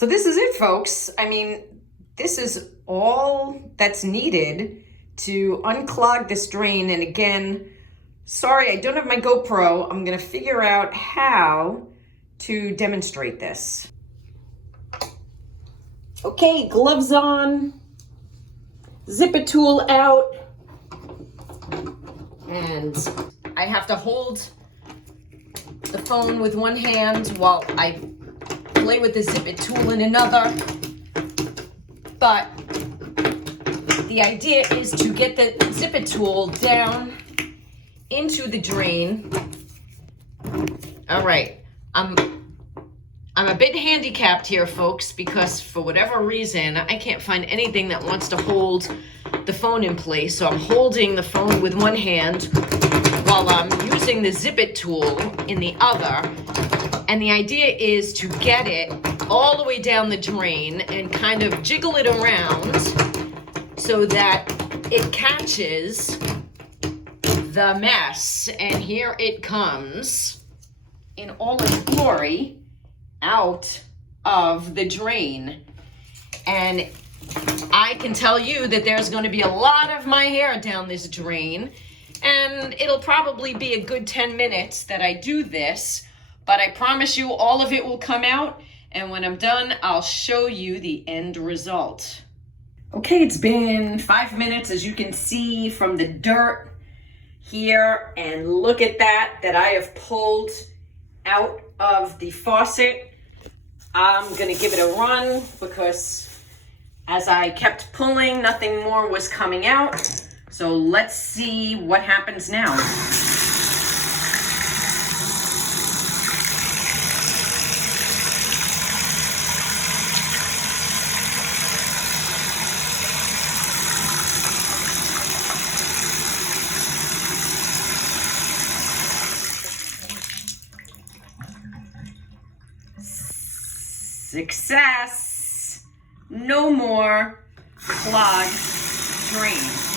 So this is it, folks. I mean, this is all that's needed to unclog this drain. And again, sorry, I don't have my GoPro. I'm gonna figure out how to demonstrate this. Okay, gloves on, zipper tool out, and I have to hold the phone with one hand while I play with the zipper tool in another. But the idea is to get the zipper tool down into the drain. All right, I'm a bit handicapped here, folks, because for whatever reason, I can't find anything that wants to hold the phone in place. So I'm holding the phone with one hand while I'm using the zip it tool in the other. And the idea is to get it all the way down the drain and kind of jiggle it around so that it catches the mess. And here it comes in all its glory out of the drain. And I can tell you that there's going to be a lot of my hair down this drain, and it'll probably be a good 10 minutes that I do this, but I promise you all of it will come out, and when I'm done, I'll show you the end result. Okay, it's been 5 minutes, as you can see from the dirt here, and look at that I have pulled out of the faucet. I'm gonna give it a run because as I kept pulling, nothing more was coming out. So let's see what happens now. Success! No more clogged drain.